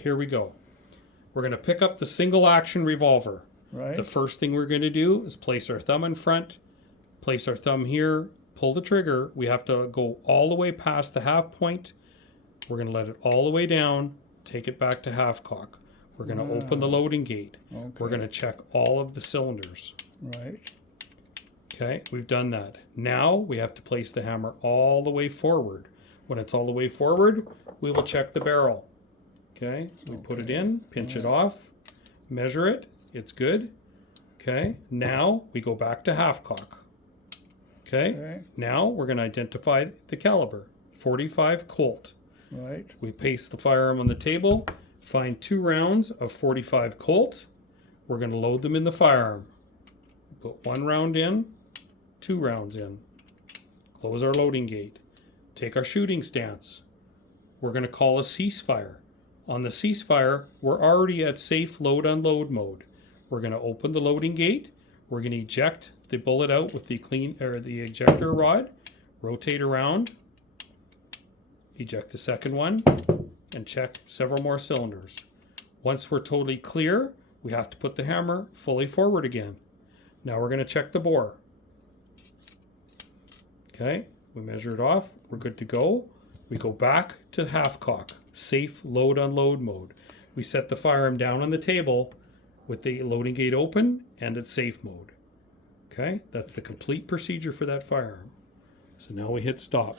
Here we go. We're going to pick up the single action revolver. Right. The first thing we're going to do is place our thumb in front, place our thumb here, pull the trigger. We have to go all the way past the half point. We're going to let it all the way down, take it back to half cock. We're going to open the loading gate. Okay. We're going to check all of the cylinders. Right. Okay, we've done that. Now we have to place the hammer all the way forward. When it's all the way forward, we will check the barrel. Okay, we put it in, pinch it off, measure it, it's good. Okay, now we go back to half cock. Okay, now we're going to identify the caliber, 45 Colt. Right. We place the firearm on the table, find 2 rounds of 45 Colt. We're going to load them in the firearm. Put 1 round in, 2 rounds in. Close our loading gate. Take our shooting stance. We're going to call a ceasefire. On the ceasefire, we're already at safe load unload mode. We're going to open the loading gate. We're going to eject the bullet out with the the ejector rod. Rotate around. Eject the second one and check several more cylinders. Once we're totally clear, we have to put the hammer fully forward again. Now we're going to check the bore. Okay, we measure it off. We're good to go. We go back to half cock, safe load unload mode. We set the firearm down on the table with the loading gate open and at safe mode. Okay, that's the complete procedure for that firearm. So now we hit stop.